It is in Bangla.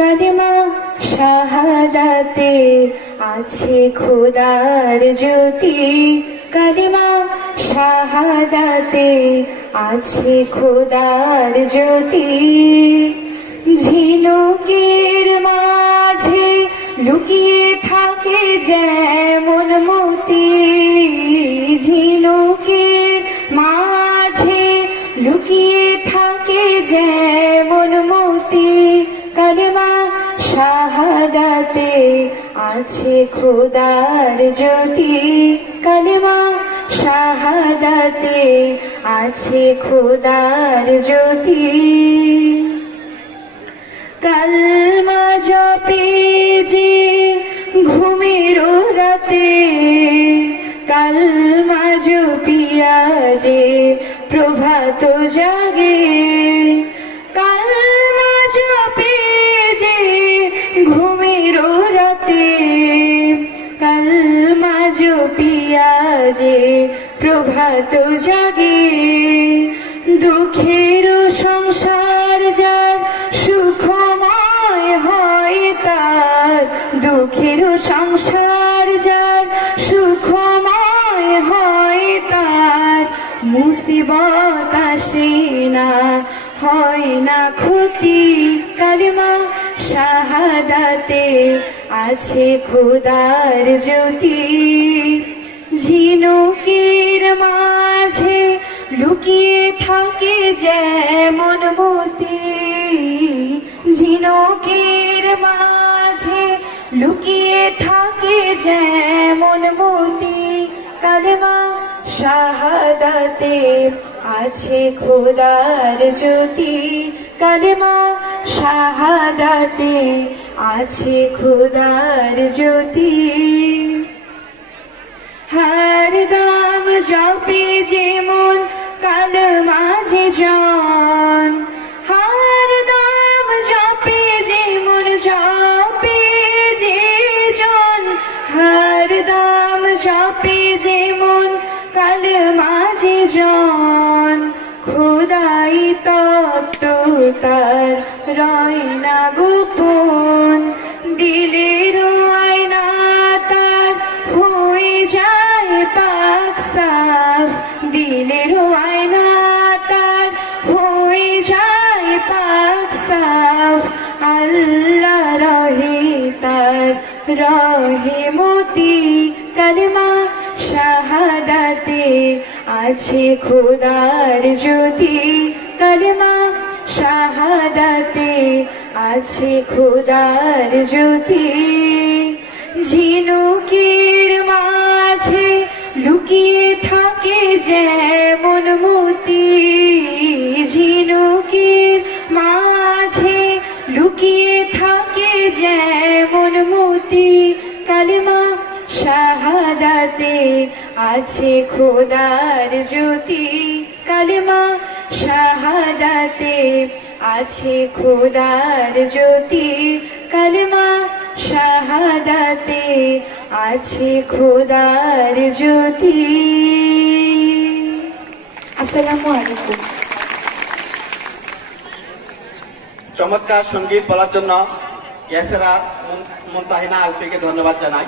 কালেমা শাহাদাতে আছে খোদার জ্যোতি, কালেমা শাহাদাতে আছে খোদার জ্যোতি। ঝিনুকের মাঝে লুকিয়ে থাকে যেমন মতি, ঝিনুকের মাঝে লুকিয়ে থাকে যেমন মতি, কালেমা শাহাদাতে আছে খোদার জ্যোতি, কালেমা শাহাদাতে আছে খোদার জ্যোতি। কালমা জপে যে ঘুমের রাতে, কালমা জপিয়া যে প্রভাত জাগে, কালমা জপে যে ঘুমের রাতে, কালমা জপিয়া যে প্রভাত জাগে। দুঃখের সংসার যার সুখময় হয় তার, দুঃখের সংসার যার সুখময় হয় তার, মুসিবত আসে না হয় না ক্ষতি, কালেমা শাহাদাতে আছে খোদার জ্যোতি। ঝিনুকের মাঝে লুকিয়ে থাকে যেমন মতি, ঝিনুকের মাঝে লুকিয়ে থাকে যেমন মতি, কালেমা শাহাদাতে আছে খোদার জ্যোতি, কালেমা শাহাদাতে আছে খোদার জ্যোতি। হরদম জপে যেমন কালেমা যে জন, হরদম জপে যেমন জপে যে জন, হরদম জপে যেমন কালেমা যে জন, খোদাই তত্ত্ব তার রয় না গোপন, দিলের আয়না তার হয়ে যায় পাক সাফ, দিলের আয়না তার হয়ে যায় পাক সাফ, আল্লাহ রহে তার রহে মতি, কালেমা শাহাদাতে আছে খোদার জ্যোতি, কালেমা শাহাদাতে আছে খোদার জ্যোতি। ঝিনুকের মাঝে লুকিয়ে থাকে যেমন মতি, ঝিনুকের মাঝে লুকিয়ে থাকে যেমন মতি, কালেমা শাহাদাতে আছে খোদার জ্যোতি, কালেমা শাহাদাতে আছে খোদার জ্যোতি, কালেমা শাহাদাতে আছে খোদার জ্যোতি। আসসালামু আলাইকুম। চমৎকার সঙ্গীত বলার জন্য ইয়াসেরা মুনতাহিনা আলফিকে ধন্যবাদ জানাই।